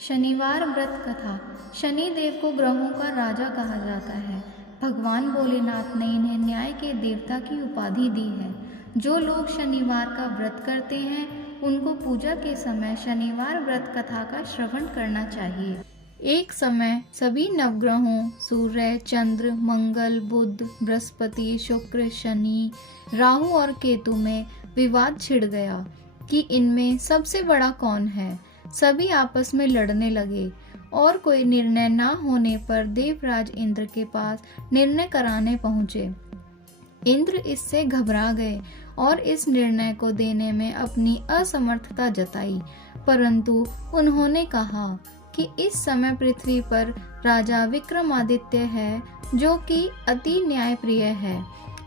शनिवार व्रत कथा। शनि देव को ग्रहों का राजा कहा जाता है। भगवान भोलेनाथ ने इन्हें न्याय के देवता की उपाधि दी है। जो लोग शनिवार का व्रत करते हैं उनको पूजा के समय शनिवार व्रत कथा का श्रवण करना चाहिए। एक समय सभी नवग्रहों सूर्य, चंद्र, मंगल, बुध, बृहस्पति, शुक्र, शनि, राहु और केतु में विवाद छिड़ गया कि इनमें सबसे बड़ा कौन है। सभी आपस में लड़ने लगे और कोई निर्णय न होने पर देवराज इंद्र के पास निर्णय कराने पहुंचे। इंद्र इससे घबरा गए और इस निर्णय को देने में अपनी असमर्थता जताई, परंतु उन्होंने कहा कि इस समय पृथ्वी पर राजा विक्रमादित्य है जो कि अति न्यायप्रिय है।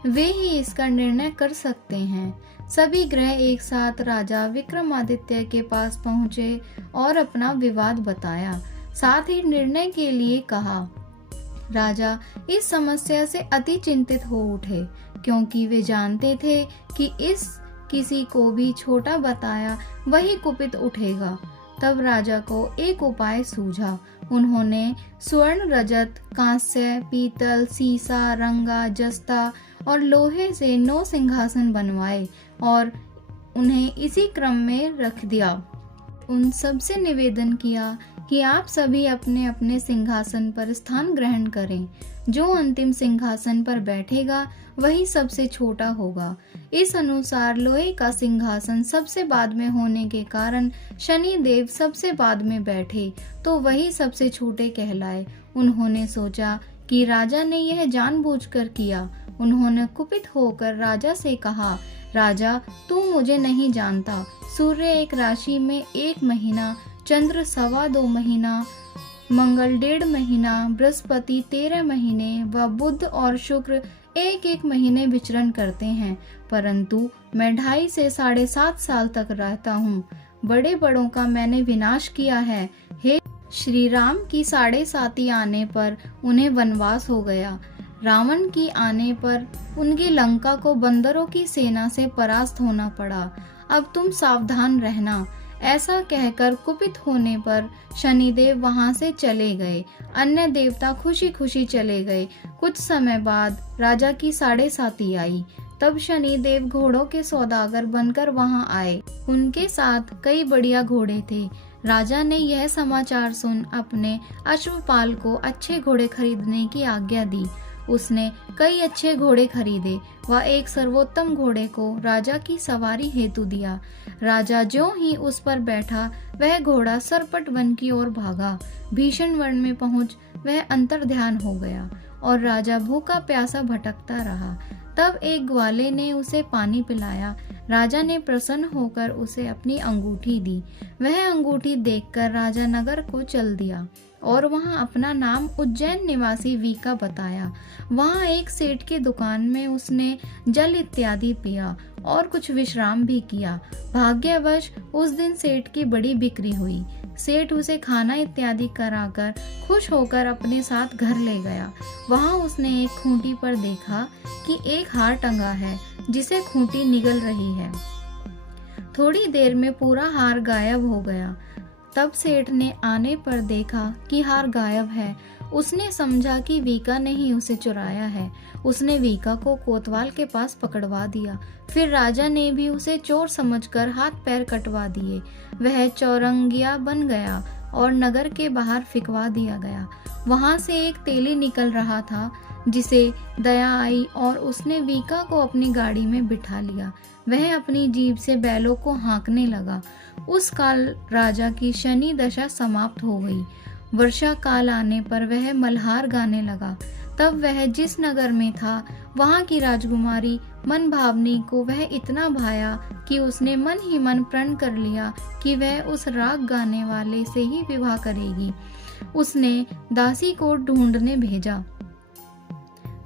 वे ही इसका निर्णय कर सकते हैं। सभी ग्रह एक साथ राजा विक्रमादित्य के पास पहुंचे और अपना विवाद बताया, साथ ही निर्णय के लिए कहा। राजा इस समस्या से अति चिंतित हो उठे, क्योंकि वे जानते थे कि इस किसी को भी छोटा बताया वही कुपित उठेगा। तब राजा को एक उपाय सूझा। उन्होंने स्वर्ण, रजत, कांस्य, पीतल, सीसा, रंगा, जस्ता और लोहे से 9 सिंहासन बनवाए और उन्हें इसी क्रम में रख दिया। उन सब से निवेदन किया कि आप सभी अपने अपने सिंहासन पर स्थान ग्रहण करें। जो अंतिम सिंहासन पर बैठेगा वही सबसे छोटा होगा। इस अनुसार लोहे का सिंहासन सबसे बाद में होने के कारण शनि देव सबसे बाद में बैठे तो वही सबसे छोटे कहलाए। उन्होंने सोचा कि राजा ने यह जानबूझकर किया। उन्होंने कुपित होकर राजा से कहा, राजा तू मुझे नहीं जानता। सूर्य एक राशि में 1 महीना, चंद्र 2.25 महीना, मंगल 1.5 महीना, बृहस्पति 13 महीने व बुध और शुक्र 1-1 महीने विचरण करते हैं, परंतु मैं 2.5 से 7.5 साल तक रहता हूँ। बड़े बड़ों का मैंने विनाश किया है। हे श्री राम की 7.5 आने पर उन्हें वनवास हो गया। रावण की आने पर उनकी लंका को बंदरों की सेना से परास्त होना पड़ा। अब तुम सावधान रहना। ऐसा कहकर कुपित होने पर शनिदेव वहां से चले गए। अन्य देवता खुशी खुशी चले गए। कुछ समय बाद राजा की 7.5 आई। तब शनिदेव घोड़ों के सौदागर बनकर वहां आए। उनके साथ कई बढ़िया घोड़े थे। राजा ने यह समाचार सुन अपने अश्वपाल को अच्छे घोड़े खरीदने की आज्ञा दी। उसने कई अच्छे घोड़े खरीदे व एक सर्वोत्तम घोड़े को राजा की सवारी हेतु दिया। राजा ज्यों ही उस पर बैठा वह घोड़ा सरपट वन की ओर भागा। भीषण वन में पहुंच वह अंतर्ध्यान हो गया और राजा भूखा प्यासा भटकता रहा। तब एक ग्वाले ने उसे पानी पिलाया। राजा ने प्रसन्न होकर उसे अपनी अंगूठी दी। वह अंगूठी देखकर राजा नगर को चल दिया और वहां अपना नाम उज्जैन निवासी वीका बताया। वहां एक सेठ की दुकान में उसने जल इत्यादि पिया और कुछ विश्राम भी किया। भाग्यवश उस दिन सेठ की बड़ी बिक्री हुई। सेठ उसे खाना इत्यादि कराकर खुश होकर अपने साथ घर ले गया। वहां उसने एक खूंटी पर देखा कि एक हार टंगा है जिसे खूंटी निगल रही है। थोड़ी देर में पूरा हार गायब हो गया। तब सेठ ने आने पर देखा कि हार गायब है। उसने समझा कि वीका ने ही उसे चुराया है। उसने वीका को कोतवाल के पास पकड़वा दिया। फिर राजा ने भी उसे चोर समझकर हाथ पैर कटवा दिए। वह चौरंगिया बन गया और नगर के बाहर फिकवा दिया गया। वहां से एक तेली निकल रहा था जिसे दया आई और उसने वीका को अपनी गाड़ी में बिठा लिया। वह अपनी जीभ से बैलों को हाँकने लगा। उस काल राजा की शनि दशा समाप्त हो गई। वर्षा काल आने पर वह मल्हार गाने लगा। तब वह जिस नगर में था वहां की राजकुमारी मन भावनी को वह इतना भाया कि उसने मन ही मन प्रण कर लिया कि वह उस राग गाने वाले से ही विवाह करेगी। उसने दासी को ढूंढने भेजा।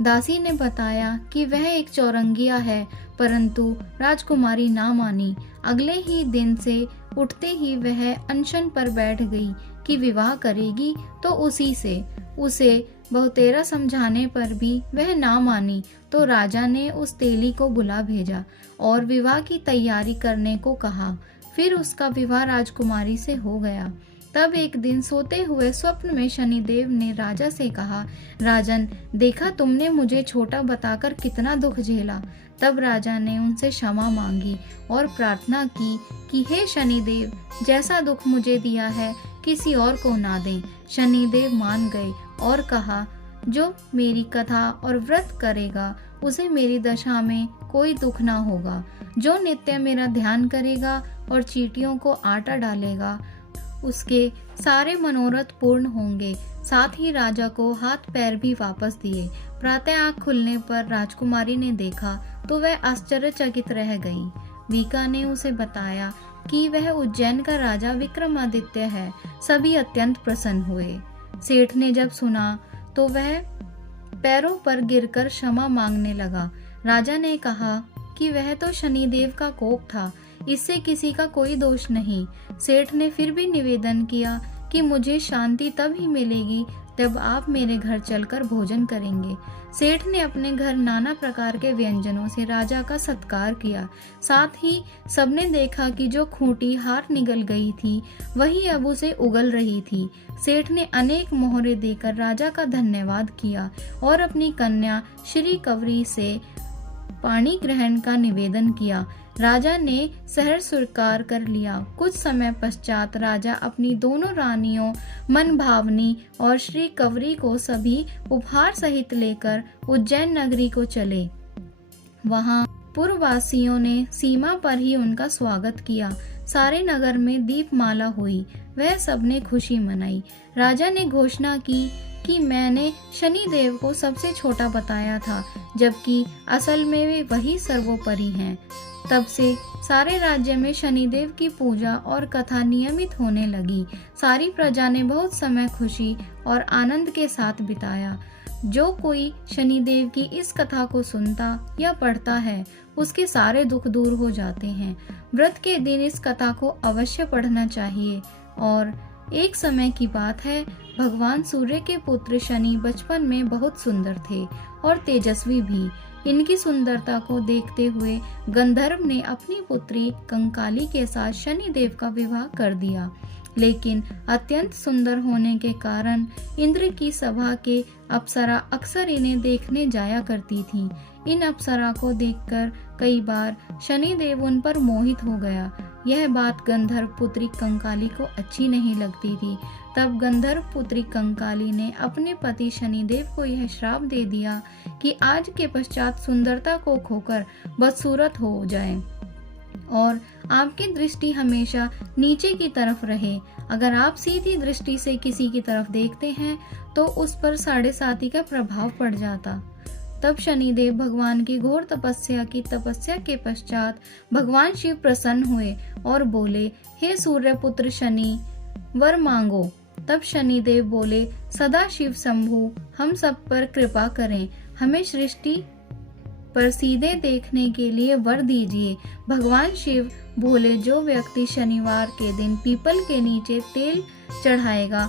दासी ने बताया कि वह एक चौरंगिया है, परंतु राजकुमारी ना मानी। अगले ही दिन से उठते ही वह अनशन पर बैठ गई कि विवाह करेगी तो उसी से। उसे बहुतेरा समझाने पर भी वह ना मानी तो राजा ने उस तेली को बुला भेजा और विवाह की तैयारी करने को कहा। फिर उसका विवाह राजकुमारी से हो गया। तब एक दिन सोते हुए स्वप्न में शनिदेव ने राजा से कहा, राजन, देखा तुमने मुझे छोटा बताकर कितना दुख झेला। तब राजा ने उनसे क्षमा मांगी और प्रार्थना की कि हे शनिदेव, जैसा दुख मुझे दिया है किसी और को ना दें। शनिदेव मान गए और कहा, जो मेरी कथा और व्रत करेगा उसे मेरी दशा में कोई दुख ना होगा। जो नित्य मेरा ध्यान करेगा और चींटियों को आटा डालेगा उसके सारे मनोरथ पूर्ण होंगे। साथ ही राजा को हाथ पैर भी वापस दिए। प्रातः आँख खुलने पर राजकुमारी ने देखा तो वह आश्चर्यचकित रह गई। वीका ने उसे बताया कि वह उज्जैन का राजा विक्रमादित्य है। सभी अत्यंत प्रसन्न हुए। सेठ ने जब सुना तो वह पैरों पर गिरकर क्षमा मांगने लगा। राजा ने कहा कि वह तो शनिदेव का कोप था, इससे किसी का कोई दोष नहीं। सेठ ने फिर भी निवेदन किया कि मुझे शांति तब ही मिलेगी जब आप मेरे घर चलकर भोजन करेंगे। सेठ ने अपने घर नाना प्रकार के व्यंजनों से राजा का सत्कार किया। साथ ही सबने देखा कि जो खूंटी हार निगल गई थी वही अब उसे उगल रही थी। सेठ ने अनेक मोहरे देकर राजा का धन्यवाद किया और अपनी कन्या श्री कवरी से पाणी ग्रहण का निवेदन किया। राजा ने शहर स्वीकार कर लिया। कुछ समय पश्चात राजा अपनी दोनों रानियों मनभावनी और श्री कवरी को सभी उपहार सहित लेकर उज्जैन नगरी को चले। वहां पुरवासियों ने सीमा पर ही उनका स्वागत किया। सारे नगर में दीपमाला हुई। वह सबने खुशी मनाई। राजा ने घोषणा की कि मैंने शनिदेव को सबसे छोटा बताया था, जबकि असल में वे वही सर्वोपरि हैं। तब से सारे राज्य में शनिदेव की पूजा और कथा नियमित होने लगी। सारी प्रजा ने बहुत समय खुशी और आनंद के साथ बिताया। जो कोई शनिदेव की इस कथा को सुनता या पढ़ता है उसके सारे दुख दूर हो जाते हैं। व्रत के दिन इस कथा को अवश्य पढ़ना चाहिए। और एक समय की बात है, भगवान सूर्य के पुत्र शनि बचपन में बहुत सुंदर थे और तेजस्वी भी। इनकी सुंदरता को देखते हुए गंधर्व ने अपनी पुत्री कंकाली के साथ शनिदेव का विवाह कर दिया। लेकिन अत्यंत सुंदर होने के कारण इंद्र की सभा के अप्सरा अक्सर इन्हें देखने जाया करती थीं। इन अप्सरा को देखकर कई बार शनिदेव उन पर मोहित हो गया। यह बात गंधर्व पुत्री कंकाली को अच्छी नहीं लगती थी। तब गंधर्व पुत्री कंकाली ने अपने पति शनिदेव को यह श्राप दे दिया कि आज के पश्चात सुंदरता को खोकर बदसूरत हो जाए और आपकी दृष्टि हमेशा नीचे की तरफ रहे। अगर आप सीधी दृष्टि से किसी की तरफ देखते हैं तो उस पर 7.5 का प्रभाव पड़ जाता। तब शनिदेव भगवान की घोर तपस्या के पश्चात भगवान शिव प्रसन्न हुए और बोले, हे सूर्यपुत्र शनि, वर मांगो। तब शनिदेव बोले, सदा शिव शंभु, हम सब पर कृपा करें, हमें सृष्टि पर सीधे देखने के लिए वर दीजिए। भगवान शिव बोले, जो व्यक्ति शनिवार के दिन पीपल के नीचे तेल चढ़ाएगा